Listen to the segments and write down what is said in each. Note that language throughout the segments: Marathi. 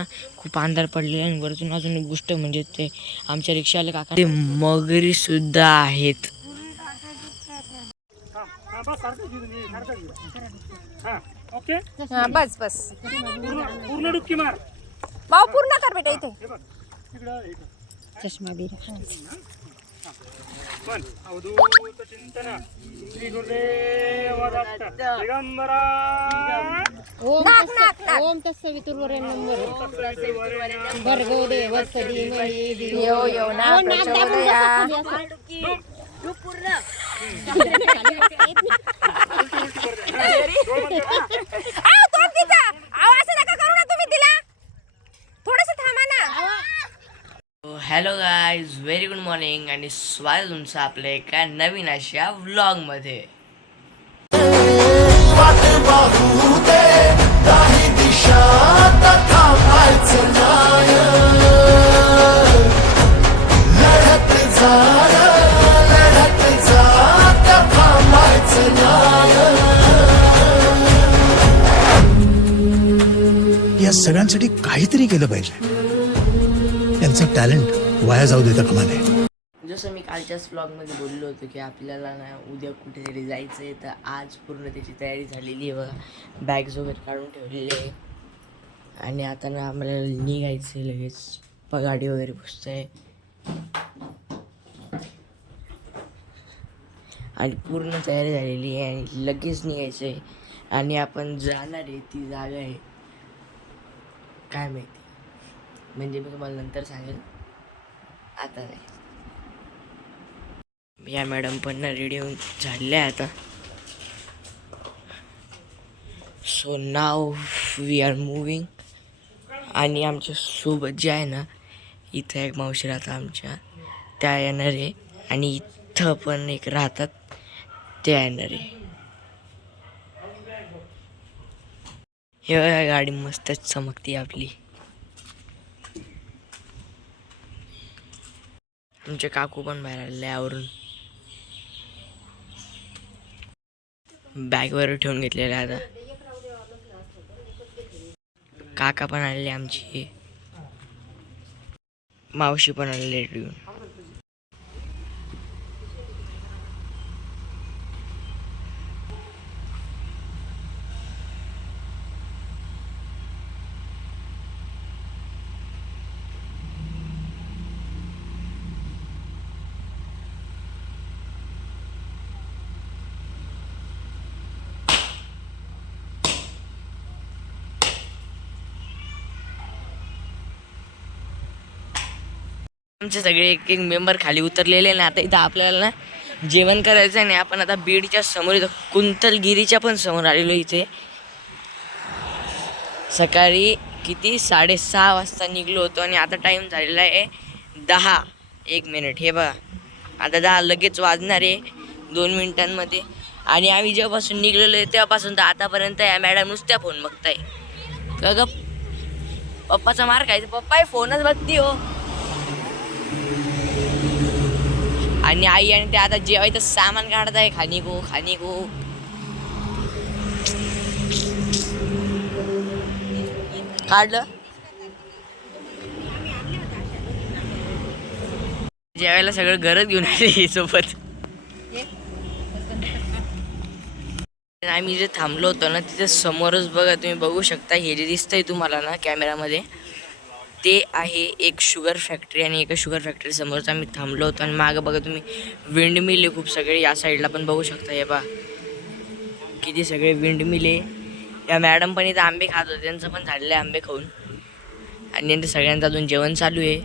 ना खूप अंधार पडलेला आहे. आणि वरतून अजून एक गोष्ट म्हणजे ते आमच्या रिक्षावाले काका ते मगरी सुद्धा आहेत. बस बस पूर्ण डुबकी मार. भाऊ पूर्ण कर बेटा इथे. चष्मा बी पण अवधूत चिंतन श्री गुरुदेव दत्त दिगंबरा. ओम तत्सवितुर्वरेण्यं भर्गो देवस्य धीमहि धियो यो यो ना प्रचोदयात्. Hello guys, very good morning आणि स्वागत तुमचं आपल्या एका नवीन अशा व्लॉगमध्ये. या सगळ्यांसाठी काहीतरी केलं पाहिजे. त्यांचं टॅलेंट वाया जाऊ देता कामा नये. जसं मी कालच्याच व्लॉगमध्ये बोललो होतो की आपल्याला ना उद्या कुठेतरी जायचं आहे, तर आज पूर्ण त्याची तयारी झालेली आहे बघा. बॅग्स वगैरे काढून ठेवलेली आहे आणि आता ना आम्हाला निघायचं आहे लगेच. गाडी वगैरे पुसतं आहे आणि पूर्ण तयारी झालेली आहे आणि लगेच निघायचं आहे. आणि आपण जाणार आहे ती जागा आहे काय माहिती, म्हणजे मी तुम्हाला नंतर सांगेल, आता नाही. या मॅडम पण ना रेडी होऊन झाल्या आता. So now we are moving. आणि आमच्या सोबत जे आहे ना, इथं एक मावशी राहतात आमच्या, त्या येणार आहे. आणि इथं पण एक राहतात, त्या येणार आहे. हे बघा गाडी मस्तच चमकती आपली. आमचे काकू पण बाहेर आलेले आवरून, बॅगवर ठेवून घेतलेले. आता काका पण आलेले, आमची मावशी पण आलेले ठेवून. आमचे सगळे एक एक मेंबर खाली उतरलेले ना. आता इथं आपल्याला ना जेवण करायचं आहे. आणि आपण आता बीडच्या समोर इथं कुंतलगिरीच्या पण समोर आलेलो. इथे सकाळी किती 6:30 वाजता निघलो होतो आणि आता टाईम झालेला आहे 10:01. हे बघा, आता 10 लगेच वाजणार आहे 2 मिनिटांमध्ये. आणि आम्ही जेव्हापासून निघलेलो आहे तेव्हापासून तर आतापर्यंत या मॅडम नुसत्या फोन बघताय. का पप्पाचा मार खायचा, पप्पा फोनच बघती हो. आणि आई आणि ते आता जेवायचं सामान काढत आहे. खानी गो काढलं. जेवायला सगळं घरच घेऊन आले सोबत. आम्ही जे थांबलो होतो ना तिथे समोरच बघा, तुम्ही बघू शकता, हे जे दिसतंय तुम्हाला ना कॅमेरामध्ये, ते आहे एक शुगर फॅक्टरी. आणि एका शुगर फॅक्टरी समोरच आम्ही थांबलो होतो. आणि मागं बघा तुम्ही विंडमिल आहे खूप सगळे. या साईडला पण बघू शकता, हे बघा किती सगळे विंडमिल आहे. या मॅडम पण इथं आंबे खात होते, त्यांचं पण झालेलं आहे आंबे खाऊन. आणि नंतर सगळ्यांचं अजून जेवण चालू आहे.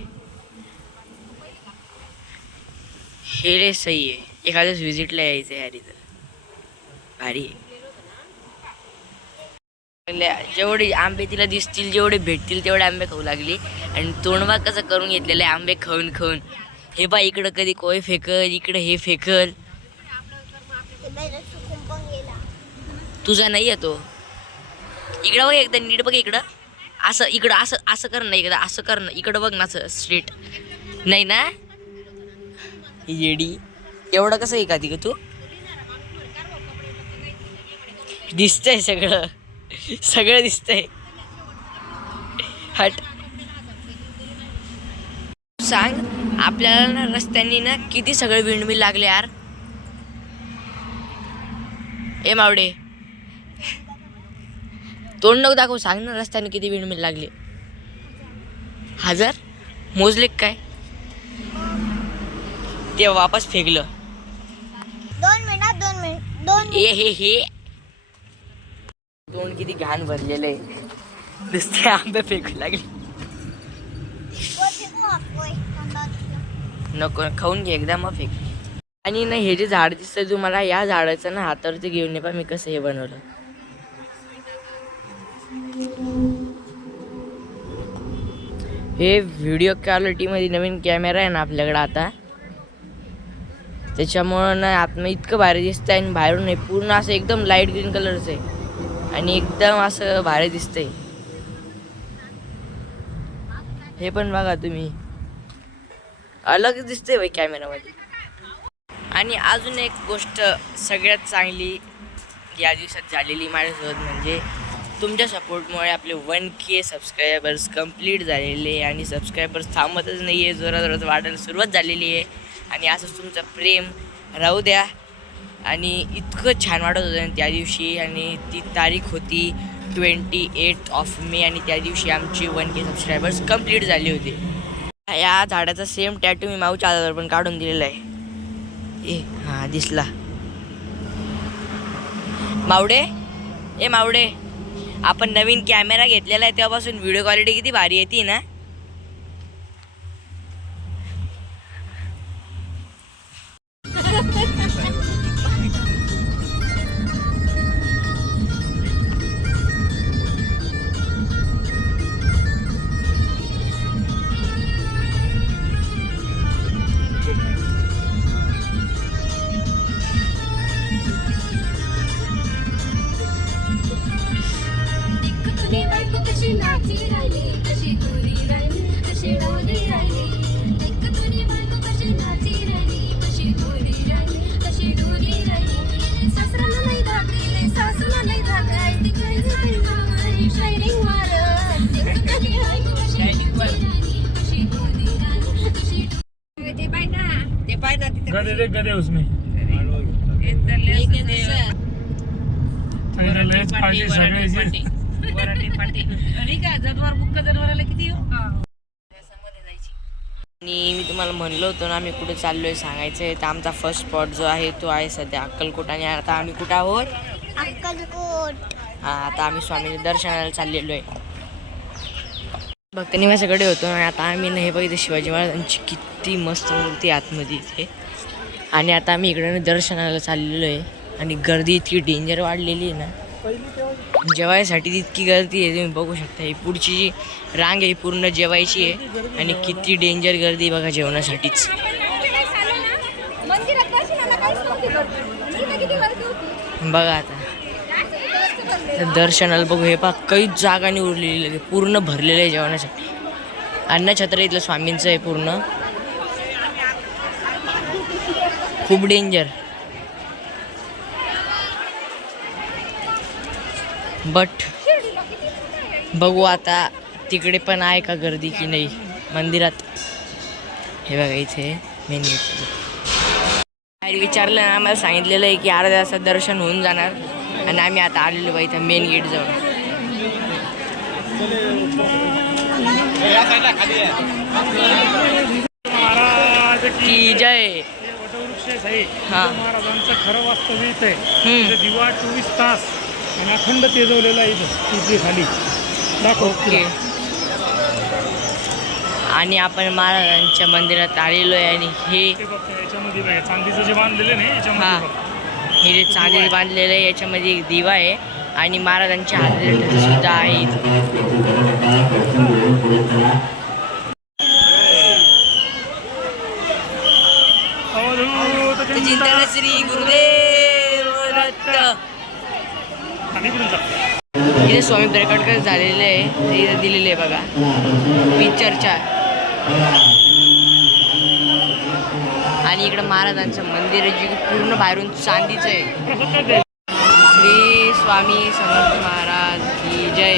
हे रे सही आहे, एखाद्याच व्हिजिटला यायचं आहे यार, इथं भारी आहे. जेवढे आंबे तिला दिसतील, जेवढे भेटतील तेवढे आंबे खाऊ लागली. आणि तोंडवा कसं करून घेतलेलं आहे आंबे खाऊन खाऊन. हे बा इकडं कधी कोय फेकल, इकडं हे फेकल. तुझा नाही येतो. इकडं बघ एकदा नीट बघ, इकडं असं, इकडं असं असं कर ना, एकदा असं कर ना, इकडं बघ ना असं स्ट्रेट. नाही ना येडी, एवढं कसं आहे का ती तू. दिसतंय सगळं दिसतंय. हट. सांग आपल्याला ना रस्त्यांनी ना किती सगळे विंडमिल लागले यार. ए मावडे तोंड नको दाखव, सांग ना रस्त्याने किती विंडमिल लागले. 1000 मोजले काय? ते वापस फेकलं. 2 मिनिट हे तोंड किती घाण भरलेलं आहे. नुसते आंबे फेकू लागले. नको खाऊन घे एकदा मग फेक. आणि ना हे जे झाड दिसतंय तुम्हाला, या झाडाचं ना हातावरती घेऊन ये पा मी कसं हे बनवलं. हे व्हिडिओ क्वालिटीमध्ये नवीन कॅमेरा आहे ना आपल्याकडे आता, त्याच्यामुळं ना आतमध्ये इतकं भारी दिसतंय. आणि बाहेरून हे पूर्ण असं एकदम लाईट ग्रीन कलरचं आहे आणि एकदम असं भारी दिसतंय. हे पण बघा तुम्ही, अलग दिसतंय बाई कॅमेरामध्ये. आणि अजून एक गोष्ट सगळ्यात चांगली या दिवसात झालेली माझ्यासोबत म्हणजे तुमच्या सपोर्टमुळे आपले 1K सबस्क्रायबर्स कंप्लीट झालेले. आणि सबस्क्रायबर्स थांबतच नाही आहे, जोरात वाढायला सुरुवात झालेली आहे. आणि असंच तुमचं प्रेम राहू द्या. आणि इतकं छान वाटत होतं त्या दिवशी. आणि ती तारीख होती 28 मे आणि त्या दिवशी आमची 1K सबस्क्रायबर्स कंप्लीट झाली होती. या झाडाचा सेम टॅटू मी माऊच्या आधार पण काढून दिलेला आहे. हां दिसला. मावडे आपण नवीन कॅमेरा घेतलेला आहे तेव्हापासून व्हिडिओ क्वालिटी किती भारी येते ना. गधे गधे उसमें आणि मी तुम्हाला म्हणलं होतं ना आम्ही कुठे चाललोय सांगायचं आहे. तर आमचा फर्स्ट स्पॉट जो आहे तो आहे सध्या अक्कलकोट. आणि आता आम्ही कुठं आहोत? हां आता आम्ही स्वामीच्या दर्शनाला चाललेलो आहे. भक्त निवासाकडे होतो. आणि आता आम्ही ना हे बघितलं शिवाजी महाराजांची किती मस्त मूर्ती आतमध्ये इथे. आणि आता आम्ही इकडे दर्शनाला चाललेलो आहे. आणि गर्दी इतकी डेंजर वाढलेली आहे ना, जेवायसाठी इतकी गर्दी आहे तुम्ही बघू शकता. ही पुढची जी रांग आहे पूर्ण जेवायची आहे. आणि किती डेंजर गर्दी बघा जेवणासाठीच. बघा आता दर्शनाला बघू. हे पहा काहीच जागा नाही उरलेली आहे, पूर्ण भरलेलं आहे जेवणासाठी. अन्नछत्र इथलं स्वामींचं आहे पूर्ण. खूप डेंजर. बट बघू आता तिकडे पण आहे का गर्दी की नाही मंदिरात. हे बघा इथे मेन गेट. बाहेर विचारलं ना, आम्हाला सांगितलेलं आहे की अर्ध्या तासात दर्शन होऊन जाणार. आणि आम्ही आता आलेलो बा इथं मेन गेट जाऊन. की जय. हां महाराजांचं खरं वास्तव्य इथं आहे. दिवा 24 तास आणि अखंड तेजवलेला आहे इथे खाली दाखव. ओके. आणि आपण महाराजांच्या मंदिरात आलेलो आहे. आणि हे याच्यामध्ये चांदीचं जे बांधलेलं नाही याच्यामध्ये हां हे जे चांदी बांधलेलं आहे याच्यामध्ये एक दिवा आहे. आणि महाराजांच्या हातात सुद्धा आहे इथं. चिंतन श्री गुरुदेव दत्त. इथे स्वामी प्रकट झालेले आहे ते इथे दिलेले आहे बघा पिक्चरच्या. आणि इकडं महाराजांचं मंदिर आहे जे पूर्ण बाहेरून चांदीचं आहे. श्री स्वामी समर्थ महाराज की जय.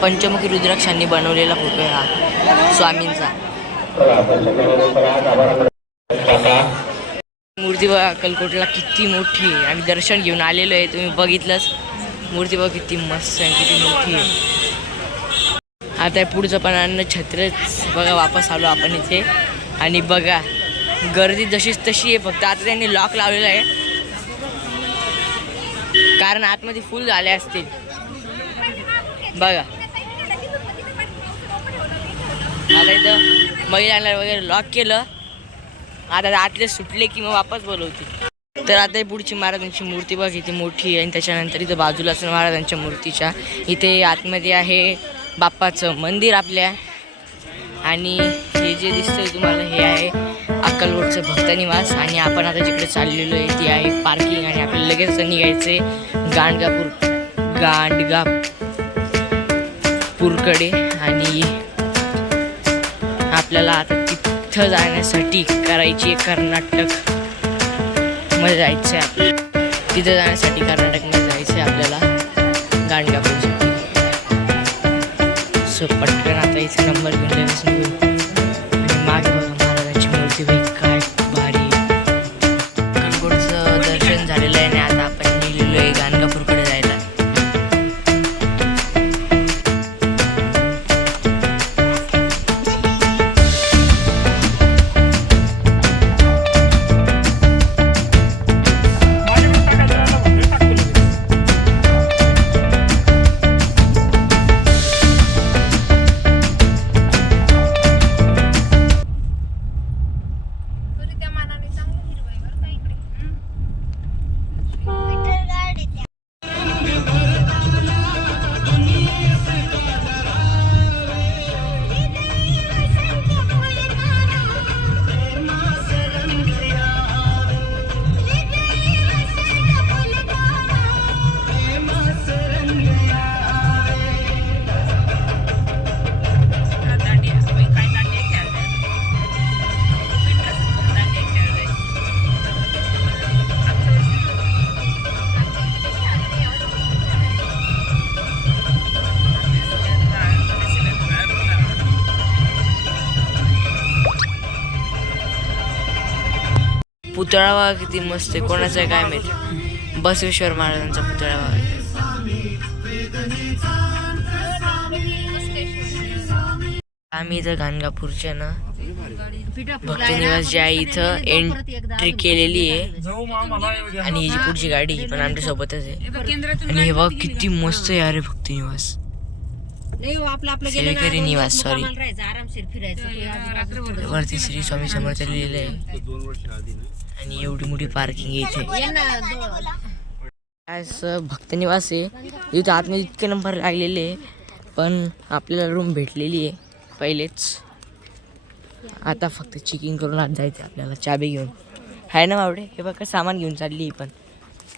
पंचमुखी रुद्राक्षांनी बनवलेला फोटो आहे हा स्वामींचा. मूर्ती बघा अक्कलकोटला किती मोठी आहे. आम्ही दर्शन घेऊन आलेलो आहे, तुम्ही बघितलंच. मूर्ती बघा किती मस्त आहे, किती मोठी आहे. आता पुढचं पण अन्न छत्रच बघा. वापस आलो आपण इथे आणि बघा गर्दी जशीच तशी आहे, फक्त आता त्यांनी लॉक लावलेला आहे कारण आतमध्ये फुल झाले असतील. बघा आता इथं महिलांना वगैरे लॉक केलं. आता आतले सुटले की मग वापस बोलवतील. तर आता पुढची महाराजांची मूर्ती बघ किती मोठी आहे. आणि त्याच्यानंतर इथं बाजूला असं महाराजांच्या मूर्तीच्या इथे आतमध्ये आहे बाप्पाचं मंदिर आपल्या. आणि हे जे दिसतंय तुम्हाला हे आहे अक्कलकोटचं भक्त निवास. आणि आपण आता जिकडे चाललेलो आहे ती आहे पार्किंग. आणि आपल्याला लगेच निघायचं आहे गाणगापूरकडे. आणि आपल्याला आता तिथं जाण्यासाठी करायची कर्नाटक मध्ये जायचं आहे. आपल्याला तिथं जाण्यासाठी कर्नाटकमध्ये जायचं आहे आपल्याला गाणगापूरसाठी. सो पटकन आता इथे नंबर घेऊन आणि मागे बघा महाराजांची मूर्ती बाई काय भारी. अक्कलकोटचं दर्शन झालेलं आहे आणि आता आपण निघलेलो आहे गाणगापूरकडे जायला. पुतळा बघा किती मस्त आहे. कोणाचा आहे काय माहिती. बसवेश्वर महाराजांचा पुतळा बघा. आम्ही इथं गाणगापूरच्या ना भक्तनिवास जे आहे इथं एंट्री केलेली आहे. आणि ही जी पुढची गाडी ही पण आमच्या सोबतच आहे. आणि हे बघ किती मस्त आहे अरे भक्तनिवास सेवेकरी निवास सॉरी. वरती श्री स्वामी समर्थ लिहिलेलं आहे. आणि एवढी मोठी पार्किंग आहे इथे. असं भक्तनिवास आहे. इथं आतमध्ये इतके नंबर लागलेले आहे पण आपल्याला रूम भेटलेली आहे पहिलेच. आता फक्त चेकिंग करून आत जायचं आपल्याला चाबी घेऊन. आहे ना बावडे. हे बघा सामान घेऊन चालली पण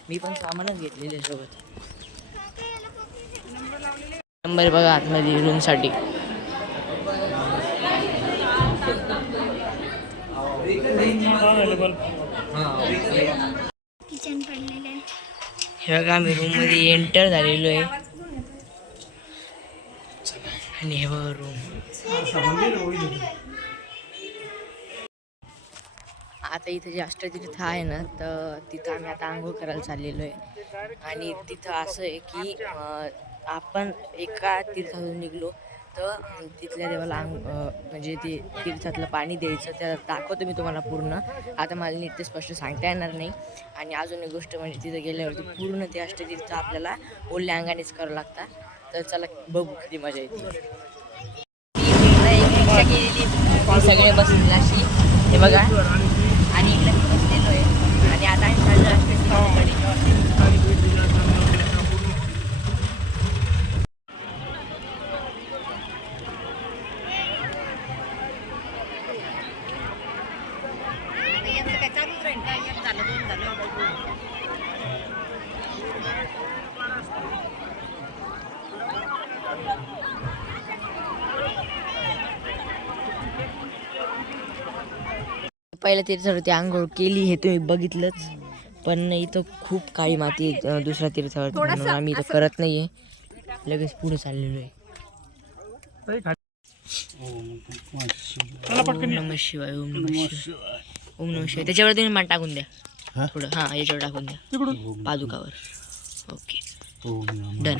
मी पण सामानच घेतलेले सोबत. नंबर बघा आतमध्ये रूमसाठी. किचन पडलेलं आहे. हे बघा आम्ही रूम मध्ये एंटर झालेलो आहे. आणि हे बघा रूम. आता इथे जे अष्टतीर्थ आहे ना तर तिथं आम्ही आता आंघोळ करायला चाललेलो आहे. आणि तिथं असं आहे की आपण एका तीर्थातून निघलो तर तिथल्या देवाला म्हणजे ते तीर्थातलं पाणी द्यायचं. त्या दाखवतो मी तुम्हाला पूर्ण. आता मला नीट ते स्पष्ट सांगता येणार नाही. आणि अजून एक गोष्ट म्हणजे तिथं गेल्यावरती पूर्ण ते अष्टतीर्थ आपल्याला ओल्या अंगानेच करावं लागतात. तर चला बघू किती मजा येते. सगळे बसलेले अशी हे बघा. आणि इकडे बसलेलो आहे. आणि आता आम्ही चाललो अष्टतीर्थाकडे. पहिल्या तीर्थावरती आंघोळ केली हे तुम्ही बघितलंच. पण इथं खूप काळी माती आहे, दुसऱ्या तीर्थावरती, म्हणून आम्ही इथं करत नाहीये, लगेच पुढे चाललेलो आहे. ओम नमः शिवाय, ओम नमः शिवाय, ओम नमः शिवाय. त्याच्यावर तुम्ही मान टाकून द्या थोडं, हां याच्यावर टाकून द्या पादुकावर. Okay done.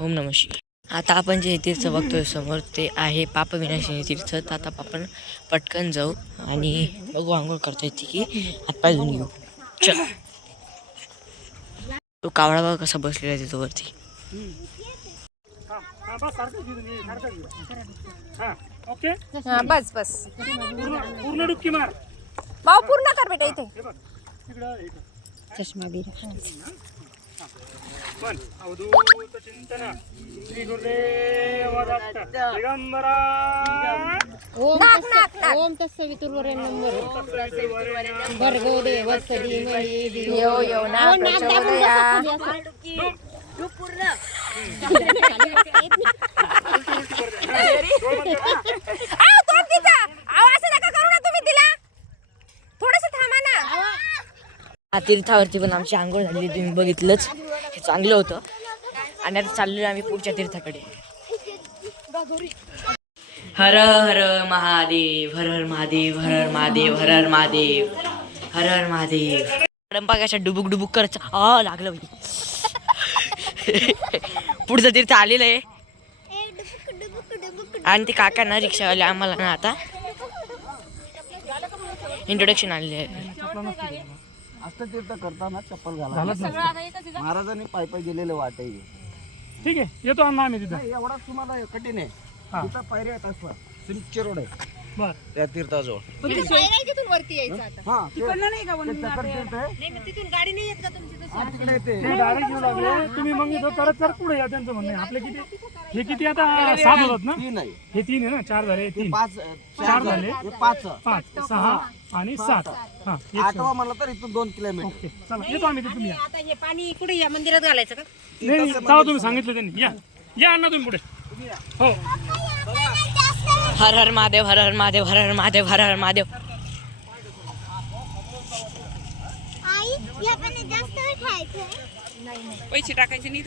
ओम नमः शिवाय. आता आपण जे तीर्थ बघतोय समोर ते आहे पापविनाशिनी तीर्थ. तर आता आपण पटकन जाऊ आणि बघू आंघोळ करता येते की हातपाय धुवून घेऊ. चल. तो कावळा बघा कसा बसलेला आहे तिथं वरती. ओके हा बस बस पूर्ण डुबकी मार. भाऊ पूर्ण कर बेटा इथे. चष्मा बी पण अवधूत चिंतन श्री गुरुदेव दत्त दिगंबरा. ओम तत्सवितुर्वरेण्यं भर्गो देवस्य धीमहि धियो यो न प्रचोदयात्. तीर्थावरती पण आमची आंघोळ झाली, तुम्ही बघितलंच, हे चांगलं होतं. आणि आता चाललेलो आम्ही पुढच्या तीर्थाकडे. हर हर महादेव, हर हर महादेव, हर हर महादेव, हर हर महादेव, हर हर महादेव. मॅडम बघा अशा डुबुक डुबुक करत लागलं बाई. पुढचं तीर्थ आलेलं आहे आणि ते काका ना रिक्षावाले आम्हाला ना आता इंट्रोडक्शन आलेले आहे. तीर्थ करताना चप्पल घाला. महाराजांनी पाय पाय गेलेले वाट आहे. ठीक आहे, येतो अण्णा आम्ही तिथं. एवढा तुम्हाला कठीण आहे. तिथं पायऱ्या आहेत असं सिंचर रोड आहे बर त्या तीर्थाजवळ. वरती यायचं आता. हा तिकडे येते. ते डायरेक्ट येऊ लागले तुम्ही, मग इथं करत करत पुढे या. त्यांचं म्हणणं आहे आपले किती, हे किती आता 7 होतात ना. तीन आहे, हे 3 आहे ना, 4 झाले, 3 पाच 4 झाले, हे पाच. 5 6 आणि 7. हा एक आठवा म्हणलं तर इथून 2 किलोमीटर. ओके चला येतो आम्ही तिथून. या आता हे पाणी कुठे या मंदिरात घालायचं का? नाही जाऊ, तुम्ही सांगितलं त्यांनी. या या अण्णा तुम्ही पुढे. हो हर हर महादेव, हर हर महादेव, हर हर महादेव, हर हर महादेव. आई या पाण्यात जास्त वेळ खायचं पैसे टाकायचे नाही.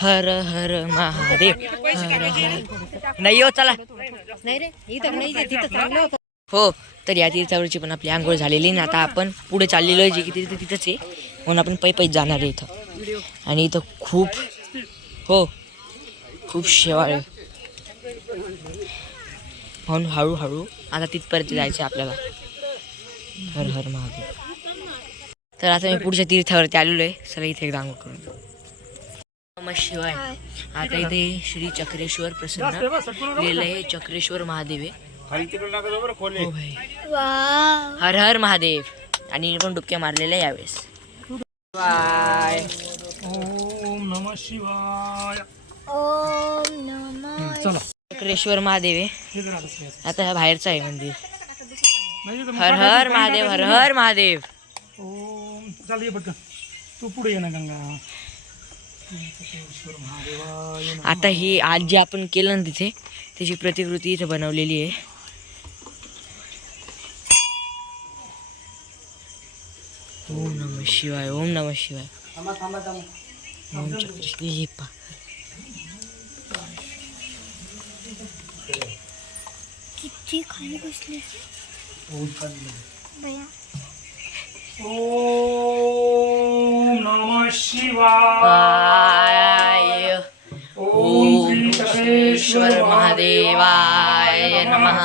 हर हर महादेव, हर हर. नाही हो चला. नाही रे इथं नाही, तिथं चांगलं होतं. हो, तर या तीर्थावरची पण आपली आंघोळ झालेली ना. आता आपण पुढे चाललेलो आहे, जे की तिथे तिथंच आहे, म्हणून आपण पै जाणार आहे इथं. आणि इथं खूप खूप शेवाळे, म्हणून हळूहळू आता तिथपर्यंत जायचं आहे आपल्याला. हर हर महादेव. तर आता मी पुढच्या तीर्थावरती आलेलो आहे. चला इथे एकदा आंघोळ करून. नमः शिवाय. आता इथे श्री चक्रेश्वर प्रसन्न लिहिलं आहे, चक्रेश्वर महादेव आहे. हो भाई. हर हर महादेव. आणि पण डुबक्या मारलेल्या यावेळेस. बाय. ओम नमः शिवाय. ओम नमः. चला चक्रेश्वर महादेव आहे. हे जरा बसले. आता हा बाहेरचं आहे मंदिर. नाही इथं हर हर महादेव, हर हर महादेव. ओम चल ये पटकन, तू पुढे ये ना गंगा. चक्रेश्वर महादेवाय नमः. आता ही आज जे आपण केलं ना तिथे, त्याची प्रतिकृती इथे बनवलेली आहे. ओम नमः शिवाय, ओम नमः शिवाय. ओम चक्रेश्वर. हे पहा. किती खाली बसले बया. ओम नमः शिवाय. बाय. ओम चक्रेश्वर महादेवाय नमः.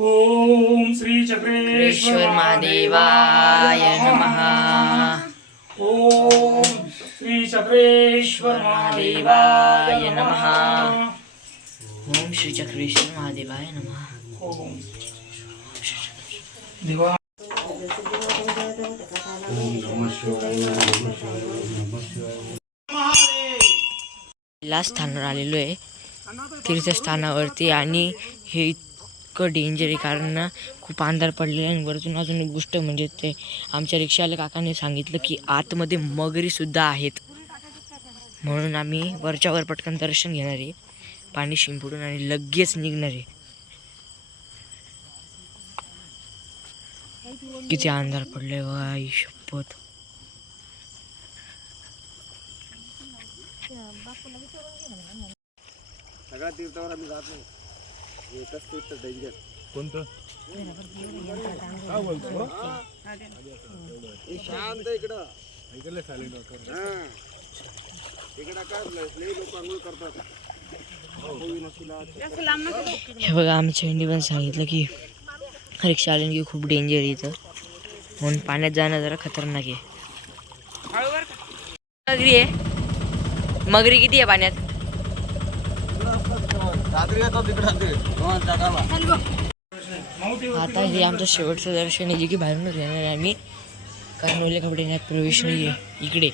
ओम श्री चक्रेश्वर महादेवाय नमः. ओम श्री चक्रेश्वर महादेवाय नमः. ओम श्री चक्रेश्वर महादेवाय नमः. देवा ला स्थानावर आलेलो आहे, तीर्थस्थानावरती. आणि हे इतकं डेंजर आहे कारण ना खूप अंधार पडलेला आहे. आणि वरतून अजून एक गोष्ट म्हणजे ते आमच्या रिक्षावाल्या काकाने सांगितलं की आतमध्ये मगरीसुद्धा आहेत, म्हणून आम्ही वरच्यावर पटकन दर्शन घेणार आहे, पाणी शिंपडून आणि लगेच निघणार आहे. किती अंधार पडले आई शपथ. सगळ्या तीर्थावर आम्ही जात नाही. एकच तीर्थ डेंजर. कोणतं? शांत इकडं. इकडं काय लई लोक आंघोळ करतात. हे बघा आमच्या हिंदी पण सांगितलं की रिक्षा आले की खूप डेंजर आहे इथं, म्हणून पाण्यात जाणं जरा खतरनाक आहे. मगरी आहे, मगरी किती आहे पाण्यात? रात्री येतो तिकडं जगाला. आता हे आमचं शेवटचं दर्शन आहे जे की बाहेरूनच येणार आहे आम्ही, कारण ओले कपडे येण्यात प्रवेश नाही आहे इकडे.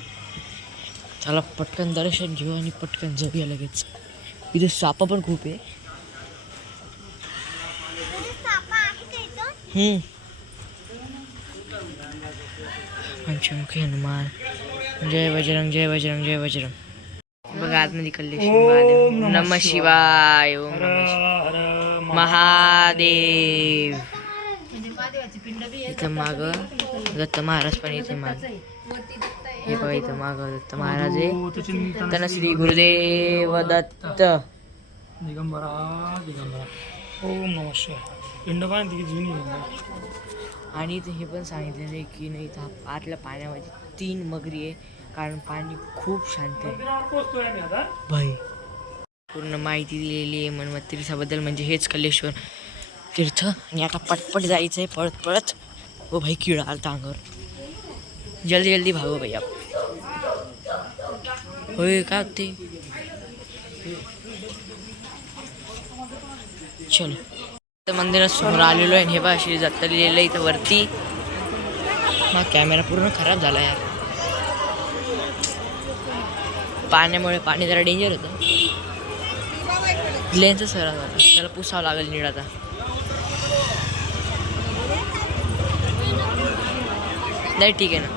त्याला पटकन दर्शन घेऊ आणि पटकन जाऊया लगेच. इथे सापा पण खूप आहे. सापा आहे का इथं? पंचमुखी हनुमान, जय बजरंग जय बजरंग जय बजरंग. बघा आतमध्ये कल्लेश्वर ओम महादेव. नमः नमः शिवाय. ओम नमः शिवाय. हर महादेव. इथं माग दत्त महाराज पण इथे माग. हे बघा इथं माग दत्त महाराज आहे. त्यांना श्री गुरुदेव दत्त. दिगंबरा दिगंबरा. ओम नमः शिवाय. पिंड काय ती जुनी आणि इथे हे पण सांगितलेलं आहे की नाही इथं आतल्या पाण्यामध्ये 3 मगरी आहे, कारण पाणी खूप शांत आहे. भाई पूर्ण माहिती दिलेली आहे मनमत तीर्थाबद्दल, म्हणजे हेच कल्लेश्वर तीर्थ. आणि आता पटपट जायचं आहे पळत पळत. हो भाई किडा आलता अंगावर. जल्दी जल्दी भागो भाई आप. होय काय ते चलो. इथं मंदिरात समोर आलेलो आहे. हे बा श्री दत्त लिहिलेलं आहे इथं वरती. हा कॅमेरा पूर्ण खराब झाला यार पाण्यामुळे. पाणी जरा डेंजर होतं. लेन्सच खराब झाला, त्याला पुसावं लागेल नीट आता. नाही ठीक आहे ना.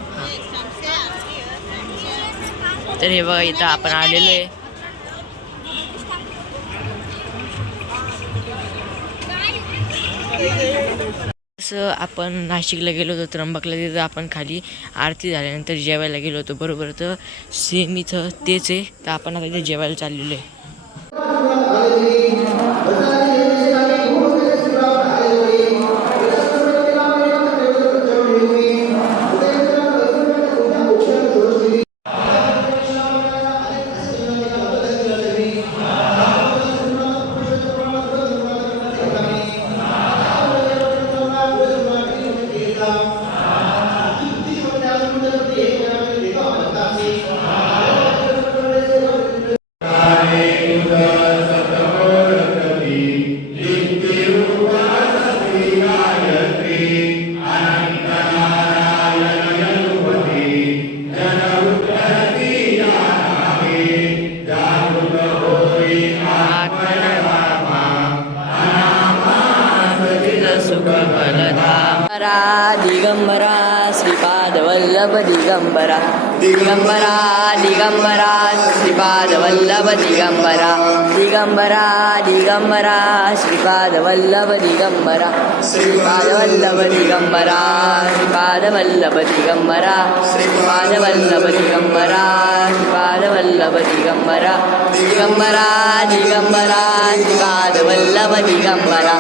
तर हे बघा इथं आपण आलेलो आहे. असं आपण नाशिकला गेलो होतो त्र्यंबकला, तिथं आपण खाली आरती झाल्यानंतर जेवायला गेलो होतो बरोबर. तर सेम इथं तेच आहे. तर आपण आता इथे जेवायला चाललेलो आहे. दिगंबरा श्रीपाद वल्लभ दिगंबरा. दिगंबरा दिगंबरा श्रीपाद वल्लभ दिगंबरा. दिगंबरा दिगंबरा श्रीपाद वल्लभ दिगंबरा. श्रीपाद वल्लभ दिगंबरा. श्रीपाद वल्लभ दिगंबरा. श्रीपाद वल्लभ दिगंबरा. श्रीपाद वल्लभ दिगंबरा. दिगंबरा दिगंबरा श्रीपाद वल्लभ दिगंबरा.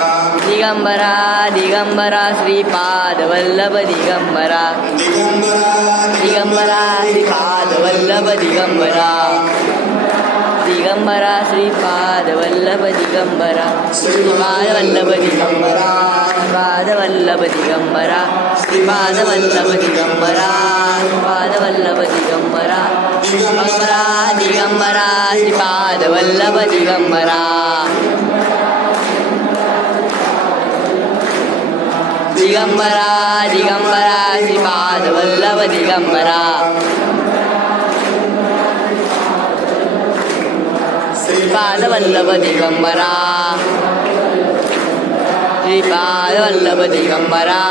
दिगंबरा दिगंबरा श्रीपाद वल्लभ दिगंबरा. दिगंबरा श्रीपाद वल्लभ दिगंबरा. दिगंबरा श्रीपाद वल्लभ दिगंबरा. श्रीपाद वल्लभ दिगंबरा. श्रीपाद वल्लभ दिगंबरा. श्रीपाद वल्लभ दिगंबरा. श्रीपाद वल्लभ दिगंबरा. दिगंबरा दिगंबरा श्रीपाद वल्लभ दिगंबरा. दिगंबरा दिगंबरा श्रीपाद वल्लभ दिगंबरा. श्रीपाद वल्लभ दिगंबरा. श्रीपाद वल्लभ दिगंबरा.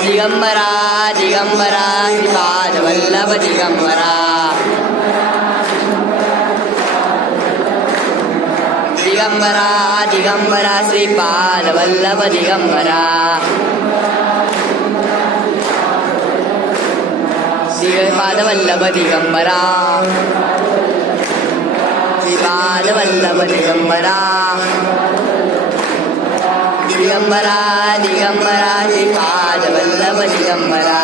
दिगंबरा दिगंबरा श्रीपाद वल्लभ दिगंबरा. दिगंबरा दिगंबरा श्रीपाद वल्लभ दिगंबरा श्रीपाद वल्लभ दिगंबरा श्रीपाद वल्लभ दिगंबरा दिगंबरा दिगंबरा श्रीपाद वल्लभ दिगंबरा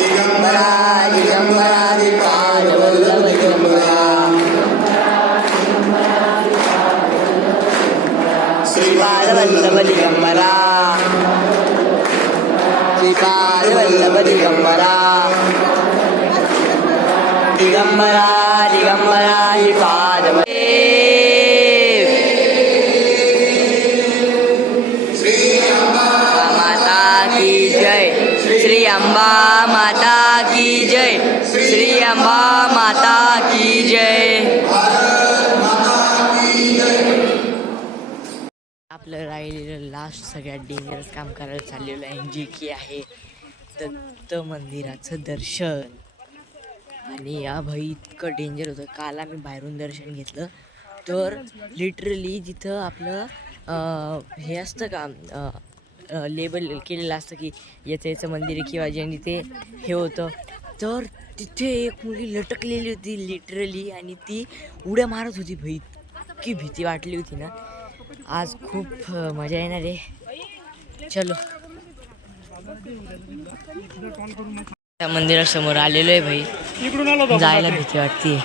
दिगंबरा दिगंबरा श्रीपाद वल्लभ दिगंबरा श्रीपाद वल्लभ दिगंबरा श्रीपाद वल्लभ दिगंबरा दिगंबरा दिगंबरा श्रीपाद माता की जय श्री अंबा माता की जय श्री अंबा माता की जय. आपलं राहिलेलं लास्ट सगळ्यात डेंजरस काम करायला चाललेलं आहे जे की आहे दत्त मंदिराचं दर्शन. आणि या भाई इतकं डेंजर होतं. काल आम्ही बाहेरून दर्शन घेतलं तर लिटरली जिथं आपलं हे असतं का लेबल केलेलं असतं की याचं मंदिर आहे किंवा ज्यांनी ते हे होतं तर तिथे एक मुलगी लटकलेली होती लिटरली आणि ती उड्या मारत होती भाई. इतकी भीती वाटली होती ना. आज खूप मजा येणार आहे. चलो त्या मंदिरासमोर आलेलो आहे भाई. इकडून आलो जायला भीती वाटते.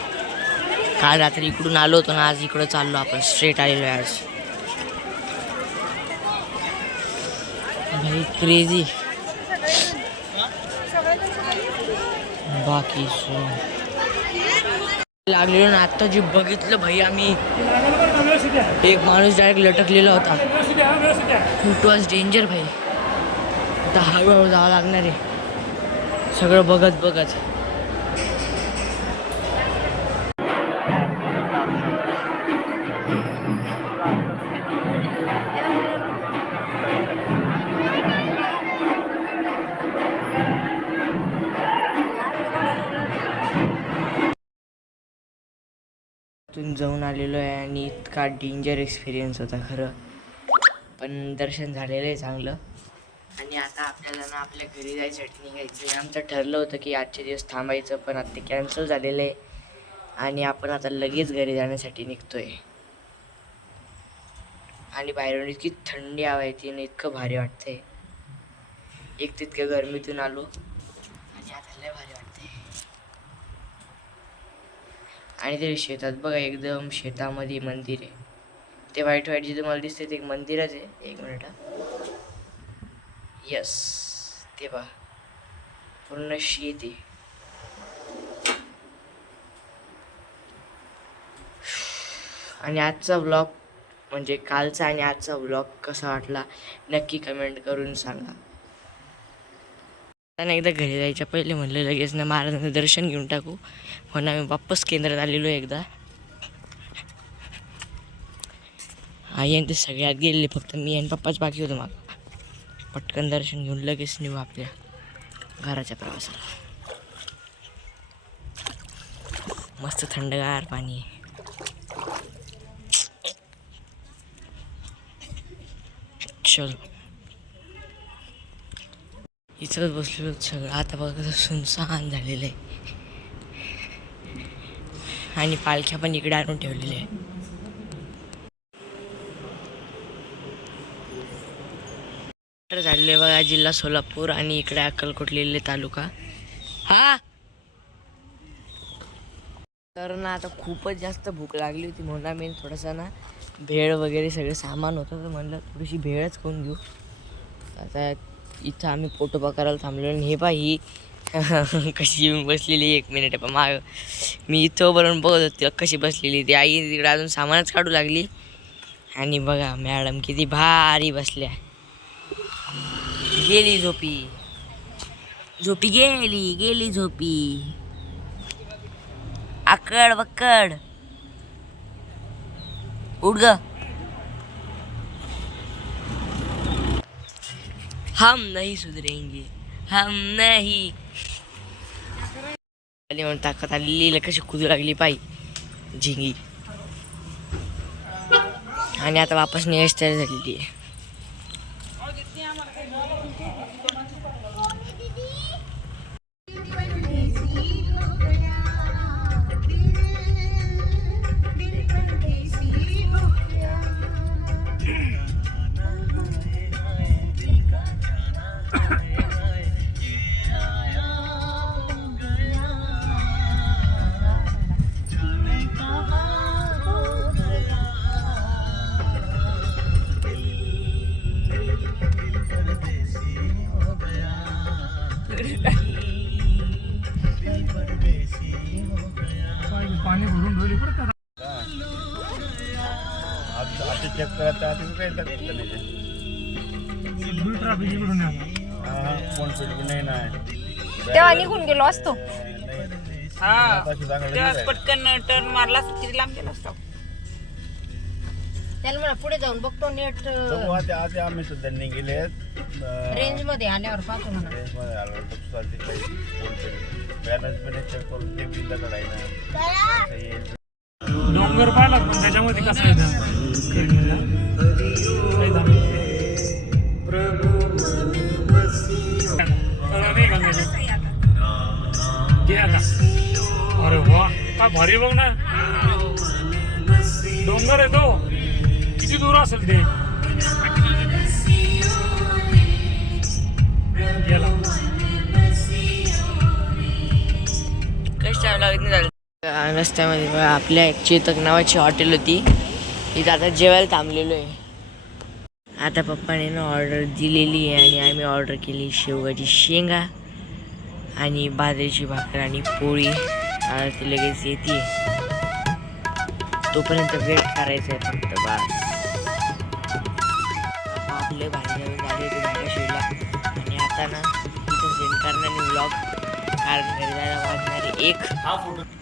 काल रात्री इकडून आलो होतो ना आज इकडं चाललो आपण स्ट्रेट आलेलो आहे आज भाई. क्रेझी बाकी लागलेलो ना. आत्ता जे बघितलं भाई आम्ही एक माणूस डायरेक्ट लटकलेला होता. इट वॉज डेंजर भाई. आता हळूहळू जावं लागणार आहे सगळं बघत बघत. जाऊन आलेलो आहे आणि इतका डेंजर एक्सपिरियन्स होता खरं. पण दर्शन झालेलं आहे चांगलं. आणि आता आपल्याला ना आपल्या घरी जायसाठी निघायचं आहे. आमचं ठरलं होतं की आजचे दिवस थांबायचं पण आता ते कॅन्सल झालेलं आहे आणि आपण आता लगेच घरी जाण्यासाठी निघतो आहे. आणि बाहेरून इतकी थंडी हवा येते आणि इतकं भारी वाटतं आहे. एक तितक्या गरमीतून आलो आणि आता लय भारी वाटतं आहे. आणि ते शेतात बघा एकदम शेतामध्ये मंदिर आहे. ते व्हाईट व्हाईट जिथं मला दिसते ते एक मंदिरच आहे. एक मिनिट यस ते बघा पूर्ण शेत आहे. आणि आजचा व्लॉग म्हणजे कालचा आणि आजचा व्लॉग कसा वाटला नक्की कमेंट करून सांगा. त्यांना एकदा घरी जायच्या पहिले म्हणलं लगेच ना महाराजांचं दर्शन घेऊन टाकू म्हणून आम्ही वापस केंद्रात आलेलो एकदा. आई आणि ते सगळ्यात गेलेले फक्त मी आणि पप्पाच बाकी होतो. मग पटकन दर्शन घेऊन लगेच निघू आपल्या घराच्या प्रवासाला. मस्त थंडगार पाणी आहे. चलो इथंच बसलेलो सगळं. आता बघा कसं सुनसान झालेलं आहे आणि पालख्या पण इकडे आणून ठेवलेल्या आहे. झालेले बघा जिल्हा सोलापूर आणि इकडे अक्कलकोट तालुका. हा तर ना आता खूपच जास्त भूक लागली होती म्हणून आम्ही थोडासा ना भेळ वगैरे सगळं सामान होतं तर म्हणलं थोडीशी भेळच खाऊन घेऊ. आता इथं आम्ही फोटो करायला थांबलो आणि हे ही कशी येऊन बसलेली. एक मिनिट पण माग मी इथं बरोबर बघत होते कशी बसलेली ती. आई तिकडे अजून सामानच काढू लागली आणि बघा मॅडम किती भारी बसल्या. गेली झोपी झोपी गेली झोपी. आकड बक्कड उठ ग. हम नहीं सुधरेंगे हम नहीं. आली म्हणून ताकद आलेली कशी कुदू लागली पायी झिंगी. आणि आता वापस निघायची तयारी झालेली आहे. पाणी भरून ठेवली बरं का. आता चेक करायचं आता काही ट्रॅफिक इकडून आला. फोन पेटी नाही ना तेव्हा निघून गेलो असतो. तशी चांगलं पटकन टर्न मारला किती लांब गेला असतो. त्याला म्हणा पुढे जाऊन बघतो नेट आज आम्ही सुद्धा निघेले रेंज मध्ये आल्यावर पाहतो म्हणा. बॅलन्स पण चेक करून ते बिल काढायला डोंगर पाहिला पण त्याच्यामध्ये कसं आहे अरे वा काय भारी बघ ना. डोंगर आहे तो किती दूर असेल ते. गेला कशी टाइम लागत नाही झालं. रस्त्यामध्ये बघा आपल्या एक चेतक नावाची हॉटेल होती. इथं आता जेवायला थांबलेलो आहे. आता पप्पाने ना ऑर्डर दिलेली आहे आणि आम्ही ऑर्डर केली शेवगाची शेंगा आणि बाजरीची भाकर आणि पोळी. आता ती लगेच येते तोपर्यंत वेट करायचं आहे फक्त बस. आपले भाजी नवीन झाले होते माझ्या शेडला आणि आता ना इथं सेंड करणारे व्लॉग कारण घरी जायला वाजणारे 1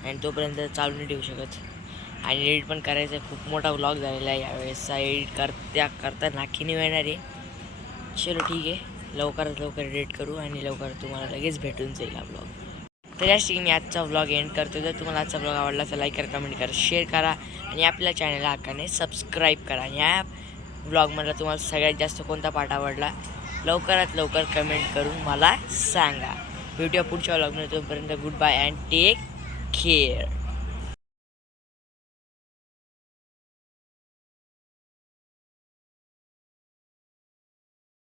आणि तोपर्यंत चालू नाही ठेवू शकत. आणि एडिट पण करायचं आहे. खूप मोठा व्लॉग झालेला आहे यावेळेसचा. एडिट करता नाकी नाही येणार आहे. चलो ठीक आहे, लवकरात लवकर एडिट करू आणि लवकर तुम्हाला लगेच भेटून जाईल हा व्लॉग. तर यासाठी मी आजचा व्लॉग एंड करतो. जर तुम्हाला आजचा व्लॉग आवडला तर लाईक करा, कमेंट करा, शेअर करा आणि आपल्या चॅनलला हक्काने सबस्क्राईब करा. आणि या व्लॉगमधला तुम्हाला सगळ्यात जास्त कोणता पार्ट आवडला लवकरात लवकर कमेंट करून मला सांगा. भेटूया पुढच्या व्लॉगमध्ये. तोपर्यंत goodbye and take care.